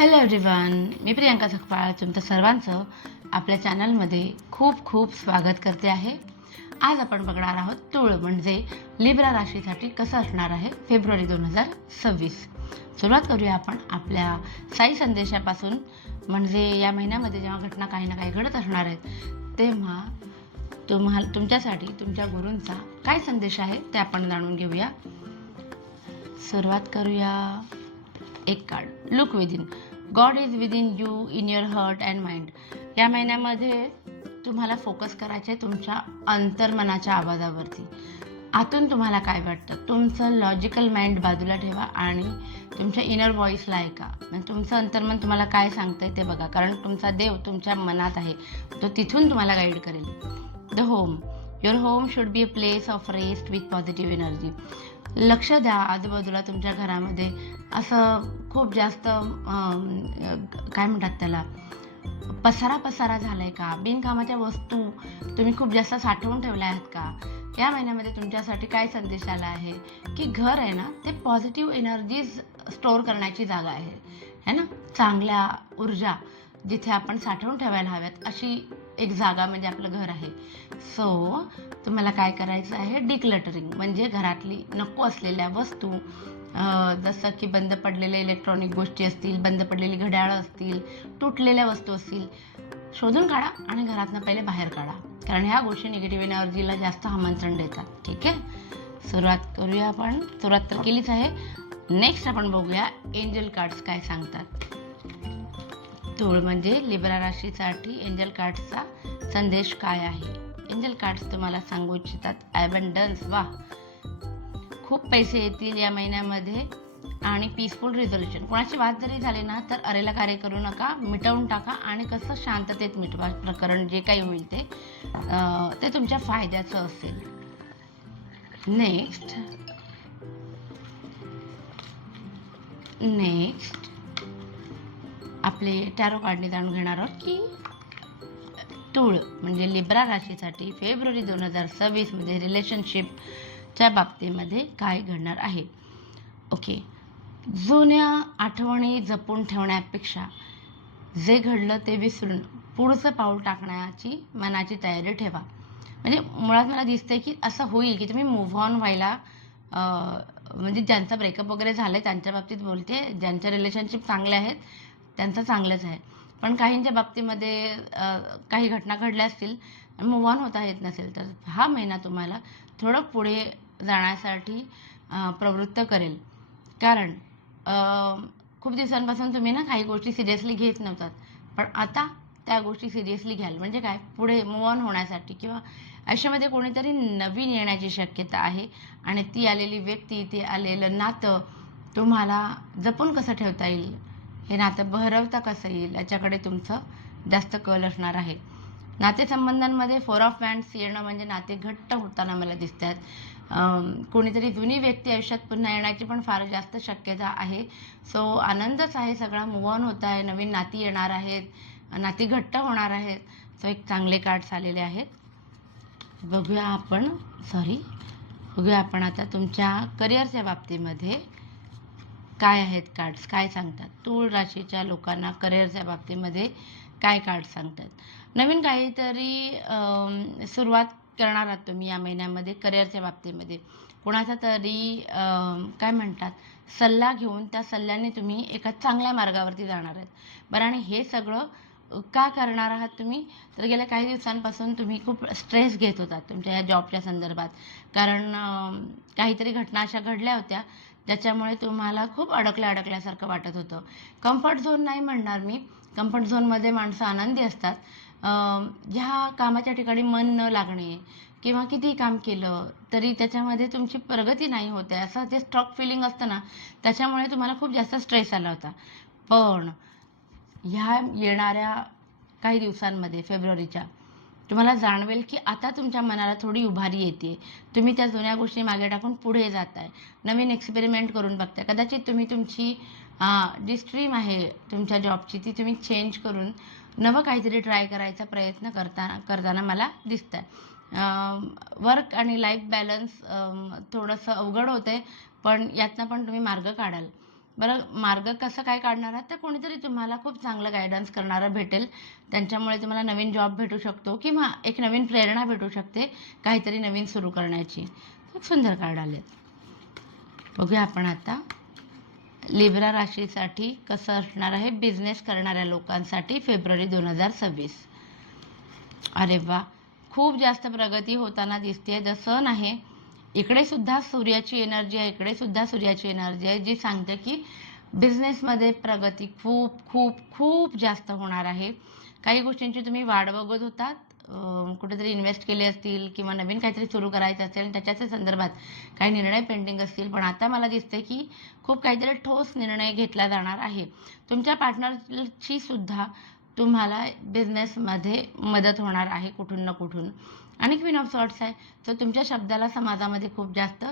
Hello everyone, मी प्रियांका सकपाळ तुमचं सर्वांचं आपल्या चॅनलमध्ये खूप खूप स्वागत करते आहे. आज आपण बघणार आहोत तूळ म्हणजे लिब्रा राशीसाठी कसं असणार आहे फेब्रुवारी 2026. सुरुवात करूया आपण आपल्या साई संदेशापासून. म्हणजे या महिन्यामध्ये जेव्हा घटना काही ना काही घडत असणार आहेत तेव्हा तुमच्यासाठी तुमच्या गुरूंचा काय संदेश आहे ते आपण जाणून घेऊया. सुरुवात करूया. एक card, look within. God is within you in your heart and mind. या महिन्यामध्ये तुम्हाला फोकस करायचे तुमच्या अंतर्मनाच्या आवाजावरती. आतून तुम्हाला काय वाटतं तुमचं लॉजिकल माइंड बाजूला ठेवा आणि तुमच्या इनर व्हॉइसला ऐका. म्हणजे तुमचं अंतर्मन तुम्हाला काय सांगतंय ते बघा, कारण तुमचा देव तुमच्या मनात आहे, तो तिथून तुम्हाला गाईड करेल. The home. Your home should be a place of rest with positive energy. लक्ष द्या आजूबाजूला तुमच्या घरामध्ये असं खूप जास्त काय म्हणतात त्याला, पसारा झाला आहे का, बिनकामाच्या वस्तू तुम्ही खूप जास्त साठवून ठेवल्या आहेत का. या महिन्यामध्ये तुमच्यासाठी काय संदेश आला आहे की घर आहे ना ते पॉझिटिव्ह एनर्जीज स्टोअर करण्याची जागा आहे ना. चांगल्या ऊर्जा जिथे आपण साठवून ठेवायला हव्यात अशी एक जागा म्हणजे आपलं घर आहे. सो तुम्हाला काय करायचं आहे, डिक्लटरिंग म्हणजे घरातली नको असलेल्या वस्तू, जसं की बंद पडलेल्या इलेक्ट्रॉनिक गोष्टी असतील, बंद पडलेली घड्याळं असतील, तुटलेल्या वस्तू असतील, शोधून काढा आणि घरातनं पहिले बाहेर काढा, कारण ह्या गोष्टी निगेटिव्ह एनर्जीला जास्त आमंत्रण देतात. ठीक आहे, सुरुवात करूया आपण. सुरुवात तर केलीच आहे. नेक्स्ट आपण बघूया एंजल कार्ड्स काय सांगतात. तूळ म्हणजे लिब्रा राशीसाठी एंजल कार्ड्सचा संदेश काय आहे. एंजल कार्ड्स तुम्हाला सांगू इच्छितात ॲबंडन्स. वा, खूप पैसे येतील या महिन्यामध्ये आणि पीसफुल रिझोल्युशन. कोणाची वाद जरी झाली ना तर अरेला कार्य करू नका, मिटवून टाका आणि कसं शांततेत मिटवा. प्रकरण जे काही होईल ते तुमच्या फायद्याचं असेल. नेक्स्ट आपले टॅरो कार्डने जाणून घेणार आहोत की तूळ म्हणजे लिब्रा राशीसाठी फेब्रुवारी 2026 मध्ये रिलेशनशिपच्या बाबतीमध्ये काय घडणार आहे. ओके, जुन्या आठवणी जपून ठेवण्यापेक्षा जे घडलं ते विसरून पुढचं पाऊल टाकण्याची मनाची तयारी ठेवा. म्हणजे मुळात मला दिसतंय की असं होईल की तुम्ही मूव्ह ऑन व्हायला, म्हणजे ज्यांचा ब्रेकअप वगैरे झालं आहे त्यांच्या बाबतीत बोलते, ज्यांच्या रिलेशनशिप चांगले आहेत त्यांचं चांगलंच आहे, पण काहींच्या बाबतीमध्ये काही घटना घडल्या असतील, मूव्ह ऑन होता येत नसेल, तर हा महिना तुम्हाला थोडं पुढे जाण्यासाठी प्रवृत्त करेल. कारण खूप दिवसांपासून तुम्ही ना काही गोष्टी सिरियसली घेत नव्हतात, पण आता त्या गोष्टी सिरियसली घ्याल. म्हणजे काय, पुढे मूव्ह ऑन होण्यासाठी किंवा आयुष्यामध्ये कोणीतरी नवीन येण्याची शक्यता आहे आणि ती आलेली व्यक्ती, ते आलेलं नातं तुम्हाला जपून कसं ठेवता येईल, हे नातं बहरवता कसं येईल याच्याकडे तुमचं जास्त कल असणार आहे. नातेसंबंधांमध्ये 4 ऑफ वँड्स येणं म्हणजे नाते घट्ट होताना मला दिसत आहेत. कोणीतरी जुनी व्यक्ती आयुष्यात पुन्हा येण्याची पण फार जास्त शक्यता आहे. सो आनंदच आहे सगळा, मूव्ह ऑन होत आहे, नवीन नाती येणार आहेत, नाती घट्ट होणार आहेत. सो एक चांगले कार्ड्स आलेले आहेत. बघूया आपण आता तुमच्या करिअरच्या बाबतीमध्ये काय आहेत कार्ड्स, काय सांगतात. तूळ राशीच्या लोकांना करिअरच्या बाबतीमध्ये काय कार्ड्स सांगतात. नवीन काहीतरी सुरुवात करणार आहात तुम्ही या महिन्यामध्ये करिअरच्या बाबतीमध्ये. कोणाचा तरी काय म्हणतात सल्ला घेऊन त्या सल्ल्याने तुम्ही एका चांगल्या मार्गावरती जाणार आहेत. बरं, आणि हे सगळं का करणार आहात तुम्ही, तर गेल्या काही दिवसांपासून तुम्ही खूप स्ट्रेस घेत होतात तुमच्या या जॉबच्या संदर्भात, कारण काहीतरी घटना अशा घडल्या होत्या ज्याच्यामुळे तुम्हाला खूप अडकल्यासारखं वाटत होतं. कम्फर्ट झोन नाही म्हणणार मी, कम्फर्ट झोनमध्ये माणसं आनंदी असतात. ह्या कामाच्या ठिकाणी मन न लागणे किंवा किती काम केलं तरी त्याच्यामध्ये तुमची प्रगती नाही होते असं जे स्ट्रक फिलिंग असतं ना, त्याच्यामुळे तुम्हाला खूप जास्त स्ट्रेस आला होता. पण ह्या येणाऱ्या काही दिवसांमध्ये फेब्रुवारीच्या तुम्हाला जाणवेल की आता तुमच्या मनाला थोडी उभारी येते. तुम्ही त्या जुन्या गोष्टी मागे टाकून पुढे जात आहे, नवीन एक्सपेरिमेंट करून बघताय. कदाचित तुम्ही तुमची जी स्ट्रीम आहे तुमच्या जॉबची ती तुम्ही चेंज करून नवं काहीतरी ट्राय करायचा प्रयत्न करताना मला दिसत आहे. वर्क आणि लाईफ बॅलन्स थोडंसं अवघड होतं आहे, पण यातनं पण तुम्ही मार्ग काढाल. बरं, मार्ग कसं काय काढणार आहात, तर कोणीतरी तुम्हाला खूप चांगलं गायडन्स करणारं भेटेल. त्यांच्यामुळे तुम्हाला नवीन जॉब भेटू शकतो किंवा एक नवीन प्रेरणा भेटू शकते काहीतरी नवीन सुरू करण्याची. खूप सुंदर कार्ड आलेत. बघूया आपण आता लिब्रा राशीसाठी कसं असणार आहे बिझनेस करणाऱ्या लोकांसाठी फेब्रुवारी 2026. अरे वा, खूप जास्त प्रगती होताना दिसते. द सन आहे, इकडे सुद्धा सूर्याची एनर्जी आहे, इकडे सुद्धा सूर्याची एनर्जी आहे, जी सांगते की बिझनेसमध्ये प्रगती खूप खूप खूप जास्त होणार आहे. काही गोष्टींची तुम्ही वाट बघत होतात, कुठेतरी इन्व्हेस्ट केले असतील किंवा नवीन काहीतरी सुरू करायचं असेल त्याच्याच संदर्भात काही निर्णय पेंडिंग असतील, पण आता मला दिसते की खूप काहीतरी ठोस निर्णय घेतला जाणार आहे. तुमच्या पार्टनरची सुद्धा तुम्हाला बिझनेसमध्ये मदत होणार आहे कुठून ना कुठून. आणि क्वीन ऑफ सॉर्ट्स आहे, तर तुमच्या शब्दाला समाजामध्ये खूप जास्त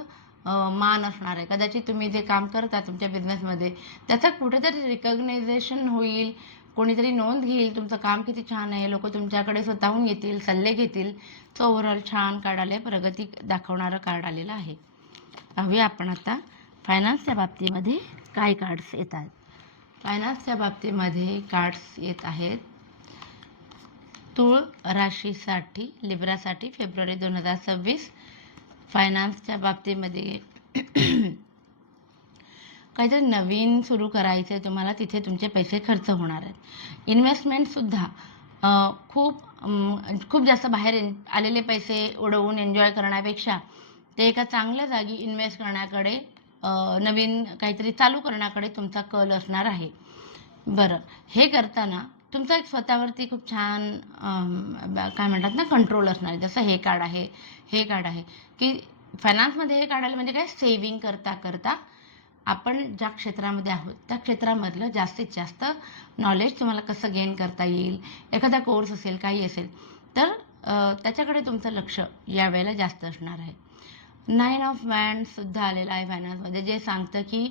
मान असणार आहे. कदाचित तुम्ही जे काम करता तुमच्या बिझनेसमध्ये त्याचं कुठेतरी रिकग्नायझेशन होईल, कोणीतरी नोंद घेईल तुमचं काम किती छान आहे, लोक तुमच्याकडे स्वतःहून येतील, सल्ले घेतील. सो ओव्हरऑल छान कार्ड आले, प्रगती दाखवणारं कार्ड आलेलं आहे. पाहूया आपण आता फायनान्सच्या बाबतीमध्ये काय कार्ड्स येतात. फायनान्सच्या बाबतीमध्ये कार्ड्स येत आहेत तूळ राशीसाठी, लिब्रासाठी फेब्रुवारी 2026. फायनान्सच्या बाबतीमध्ये काहीतरी नवीन सुरू करायचं आहे तुम्हाला, तिथे तुमचे पैसे खर्च होणार आहेत. इन्व्हेस्टमेंटसुद्धा खूप जास्त बाहेर आलेले पैसे उडवून एन्जॉय करण्यापेक्षा ते एका चांगल्या जागी इन्व्हेस्ट करण्याकडे, नवीन काहीतरी चालू करण्याकडे तुमचा कल असणार आहे. बरं, हे करताना तुमचा एक स्वतःवरती खूप छान काय म्हणतात ना कंट्रोल असणार आहे. जसं हे कार्ड आहे की फायनान्समध्ये हे कार्ड आले म्हणजे काय, सेव्हिंग करता करता आपण ज्या क्षेत्रामध्ये आहोत त्या क्षेत्रामधलं जास्तीत जास्त नॉलेज तुम्हाला कसं गेन करता येईल, एखादा कोर्स असेल काही असेल तर त्याच्याकडे तुमचं लक्ष यावेळेला जास्त असणार आहे. 9 ऑफ वँड्ससुद्धा आलेलं आहे फायनान्समध्ये, जे सांगतं की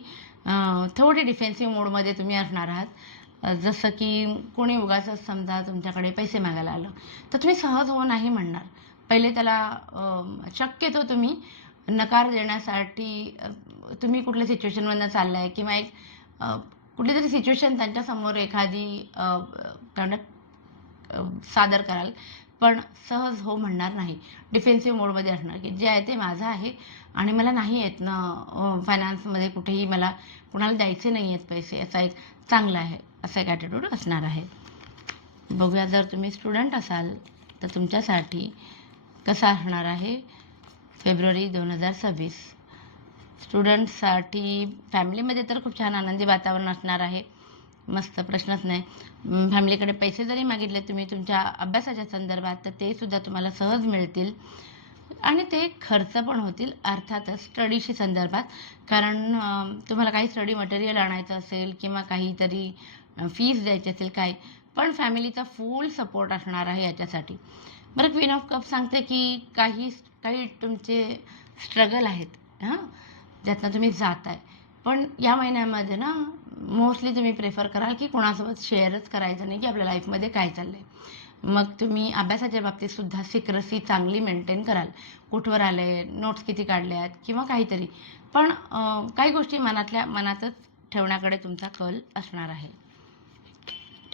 थोडी डिफेन्सिव्ह मोडमध्ये तुम्ही असणार आहात. जसं की कोणी उगाचच समजा तुमच्याकडे पैसे मागायला आलं तर तुम्ही सहज हो नाही म्हणणार. पहिले त्याला शक्यतो तुम्ही नकार देण्यासाठी तुम्ही कुठल्या सिच्युएशनमधनं चाललाय किंवा एक कुठलीतरी सिच्युएशन त्यांच्यासमोर एखादी सादर कराल, पण सहज हो म्हणणार नाही. डिफेन्सिव्ह मोडमध्ये असणार की जे आहे ते माझं आहे आणि मला नाही येत ना फायनान्समध्ये कुठेही मला कुणाला द्यायचे नाही आहेत पैसे, असा एक चांगला आहे, असा एक ॲटिट्यूड असणार आहे. बघूया, जर तुम्ही स्टुडंट असाल तर तुमच्यासाठी कसा असणार आहे फेब्रुवारी 2026. स्टुडंट्ससाठी फॅमिलीमध्ये तर खूप छान आनंदी वातावरण असणार आहे, मस्त, प्रश्नच नाही. फॅमिलीकडे पैसे जरी मागितले तुम्ही तुमच्या अभ्यासाच्या संदर्भात तर ते सुद्धा तुम्हाला सहज मिळतील आणि ते खर्च पण होतील अर्थातच स्टडीशी संदर्भात, कारण तुम्हाला काही स्टडी मटेरियल आणायचं असेल किंवा काहीतरी फीस द्यायची असेल काय, पण फॅमिलीचा फुल सपोर्ट असणार आहे याच्यासाठी. बरं, क्वीन ऑफ कप सांगते की काही तुमचे स्ट्रगल आहेत ज्यातनं तुम्ही जात आहे, पण या महिन्यामध्ये ना मोस्टली तुम्ही प्रेफर कराल की कोणासोबत शेअरच करायचं नाही की आपल्या लाईफमध्ये काय चाललं आहे. मग तुम्ही अभ्यासाच्या बाबतीत सुद्धा सिक्रेसी चांगली मेंटेन कराल, कुठवर आले, नोट्स किती काढल्या आहेत किंवा काहीतरी, पण काही गोष्टी मनातल्या मनातच ठेवण्याकडे तुमचा कल असणार आहे.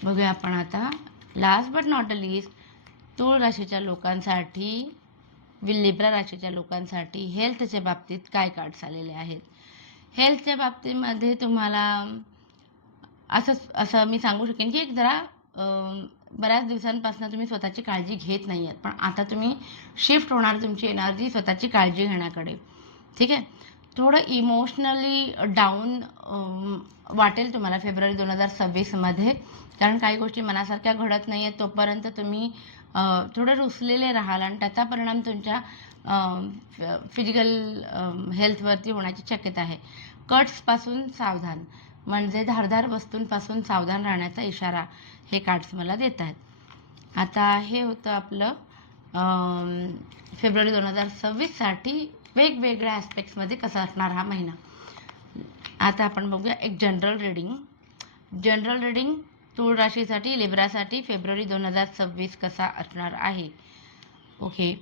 बघूया आपण आता last but not the least तूळ राशीच्या लोकांसाठी, लिब्रा राशीच्या लोकांसाठी हेल्थच्या बाबतीत काय कार्ड्स आलेले आहेत. हेल्थच्या बाबतीमध्ये तुम्हाला असं मी सांगू शकेन की एक जरा बऱ्याच दिवसांपासून तुम्ही स्वतःची काळजी घेत नाही आहात, पण आता तुम्ही शिफ्ट होणार तुमची एनर्जी स्वतःची काळजी घेण्याकडे. ठीक आहे, थोडं इमोशनली डाऊन वाटेल तुम्हाला फेब्रुवारी 2026मध्ये, कारण काही गोष्टी मनासारख्या घडत नाही आहेत. तोपर्यंत तुम्ही थोडे रुसलेले राहाल आणि त्याचा परिणाम तुमच्या फिजिकल हेल्थवरती होण्याची शक्यता आहे. कट्सपासून सावधान, म्हणजे धारदार वस्तूंपासून सावधान राहण्याचा इशारा हे कार्ड्स मला देत आहेत. आता हे होतं आपलं फेब्रुवारी 2026साठी वेगवेगळ्या ॲस्पेक्ट्समध्ये कसा असणार हा महिना. आता आपण बघूया एक जनरल रिडिंग तूळ राशीसाठी, लिब्रासाठी फेब्रुवारी 2026 कसा असणार आहे. ओके,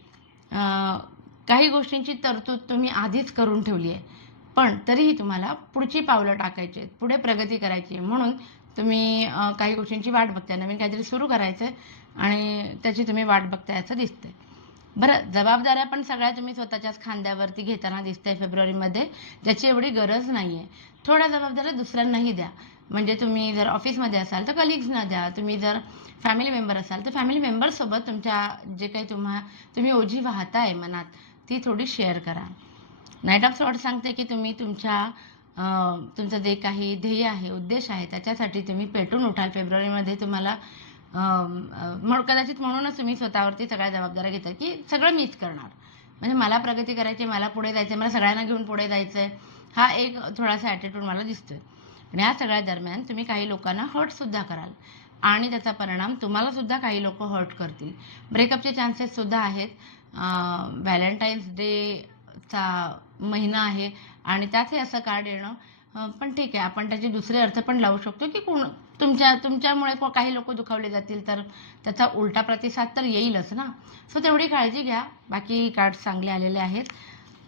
काही गोष्टींची तरतूद तुम्ही आधीच करून ठेवली आहे, पण तरीही तुम्हाला पुढची पावलं टाकायची आहेत, पुढे प्रगती करायची आहे. म्हणून तुम्ही काही गोष्टींची वाट बघताय, नवीन काहीतरी सुरू करायचं आहे आणि त्याची तुम्ही वाट बघताय असं दिसतंय. बरं, जबाबदाऱ्या पण सगळ्या तुम्ही स्वतःच्याच खांद्यावरती घेताना दिसतंय फेब्रुवारीमध्ये, ज्याची एवढी गरज नाही आहे. थोड्या जबाबदाऱ्या दुसऱ्यांनाही द्या. म्हणजे तुम्ही जर ऑफिसमध्ये असाल तर कलीग्सना द्या. तुम्ही जर फॅमिली मेंबर असाल तर फॅमिली मेंबरसोबत तुमच्या जे काही तुम्ही ओझी वाहताय मनात, ती थोडी शेअर करा. नाईट ऑफ सॉर्ट्स सांगते की तुम्ही तुमचं जे काही ध्येय आहे, उद्देश आहे, त्याच्यासाठी तुम्ही पेटून उठाल. फेब्रुवारीमध्ये तुम्हाला कदाचित म्हणूनच तुम्ही स्वतःवरती सगळ्या जबाबदाऱ्या घेताय की सगळं मीच करणार. म्हणजे मला प्रगती करायची, मला पुढे जायचं आहे, मला सगळ्यांना घेऊन पुढे जायचं आहे, हा एक थोडासा ॲटिट्यूड मला दिसतोय. आणि या सगळ्या दरम्यान तुम्ही काही लोकांना हर्टसुद्धा कराल आणि त्याचा परिणाम तुम्हालासुद्धा काही लोक हर्ट करतील. ब्रेकअपचे चान्सेससुद्धा आहेत. व्हॅलेंटाईन्स डेचा महिना आहे आणि त्यात हे असं कार्ड येणं पण ठीक आहे. आपण त्याचे दुसरे अर्थ पण लावू शकतो की तुमच्यामुळे काही लोक दुखावले जातील तर त्याचा उलटा प्रतिसाद तर येईलच ना. सो तेवढी काळजी घ्या. बाकी कार्ड चांगले आलेले आहेत.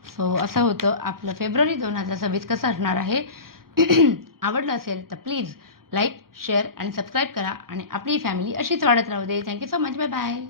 सो असं होतं आपलं फेब्रुवारी 2026 कसं असणार आहे. आवडलं असेल तर प्लीज लाईक, शेअर आणि सबस्क्राईब करा आणि आपली फॅमिली अशीच वाढत राहू दे. Thank you so much. Bye bye.